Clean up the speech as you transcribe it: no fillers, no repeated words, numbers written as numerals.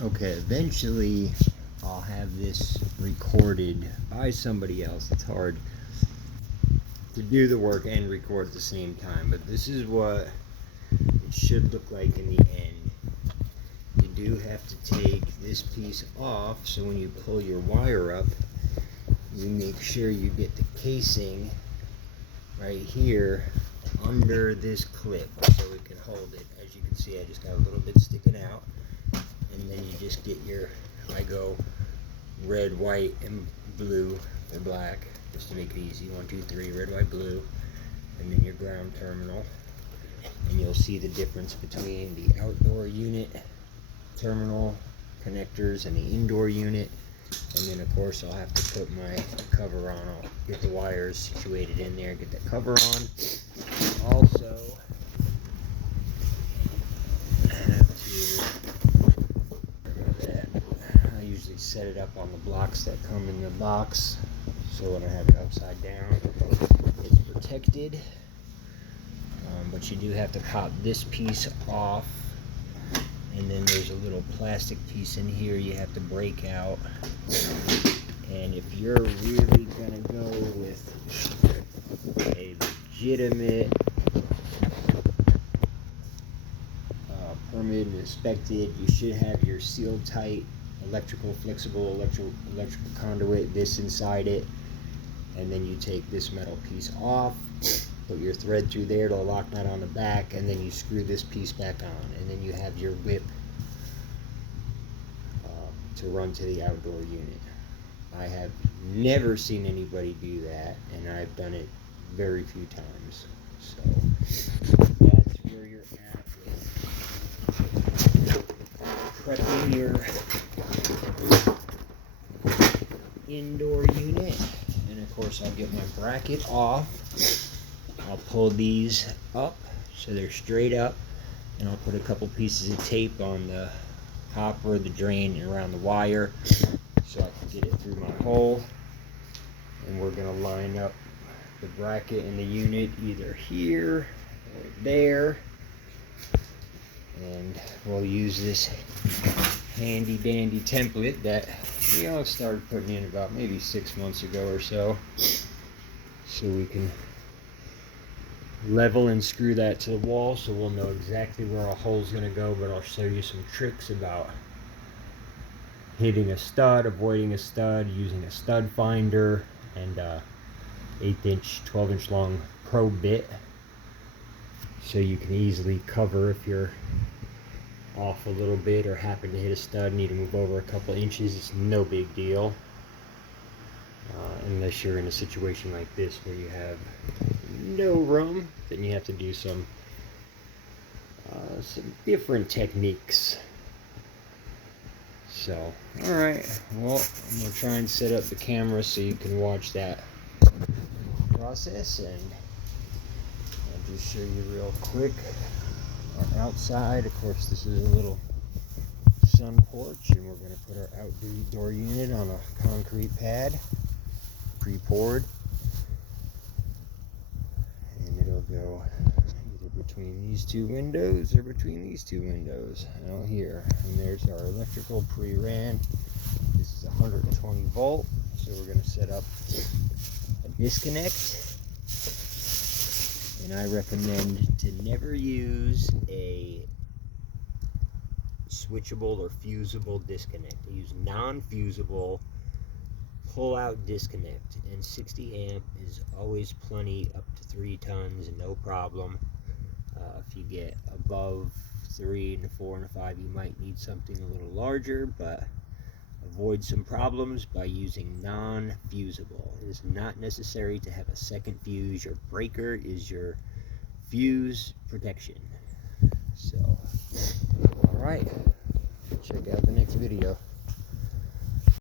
Okay, eventually I'll have this recorded by somebody else. It's hard to do the work and record at the same time, but this is what it should look like in the end. You do have to take this piece off, so when you pull your wire up, you make sure you get the casing right here under this clip so it can hold it. As you can see, I just got a little bit sticking out, and then you just get your, I go red, white, and blue or black just to make it easy. 1, 2, 3, red, white, blue, and then your ground terminal. And you'll see the difference between the outdoor unit terminal connectors and the indoor unit. And then of course I'll have to put my cover on. I'll get the wires situated in there, get that cover on. Also, I usually set it up on the blocks that come in the box, so when I have it upside down, it's protected. But you do have to pop this piece off, and then there's a little plastic piece in here you have to break out. And if you're really gonna go with a legitimate permitted and inspected, you should have your seal tight flexible electrical conduit, this inside it, and then you take this metal piece off, put your thread through there to a lock nut on the back, and then you screw this piece back on, and then you have your whip to run to the outdoor unit. I have never seen anybody do that, and I've done it very few times. So that's where you're at with prepping your indoor unit. And of course I'll get my bracket off. I'll pull these up so they're straight up, and I'll put a couple pieces of tape on the copper, the drain, and around the wire so I can get it through my hole. And we're going to line up the bracket and the unit either here or there, and we'll use this handy dandy template that we all started putting in about maybe 6 months ago or so we can level and screw that to the wall, so we'll know exactly where our hole's going to go. But I'll show you some tricks about hitting a stud, avoiding a stud, using a stud finder, and 1/8" 12" long probe bit, so you can easily cover if you're off a little bit or happen to hit a stud, need to move over a couple inches. It's no big deal, unless you're in a situation like this where you have no room, then you have to do some different techniques. So, alright, well, I'm going to try and set up the camera so you can watch that process, and I'll just show you real quick our outside. Of course, this is a little sun porch, and we're going to put our outdoor unit on a concrete pad, pre-poured, and it'll go either between these two windows or between these two windows out here. And there's our electrical pre-ran. This is 120 volt, so we're going to set up a disconnect. And I recommend to never use a switchable or fusible disconnect. I use non-fusible pull-out disconnect, and 60 amp is always plenty, up to 3 tons, no problem. If you get above 3 and 4 and 5, you might need something a little larger, but avoid some problems by using non-fusible. It is not necessary to have a second fuse. Your breaker is your fuse protection. So, alright, check out the next video.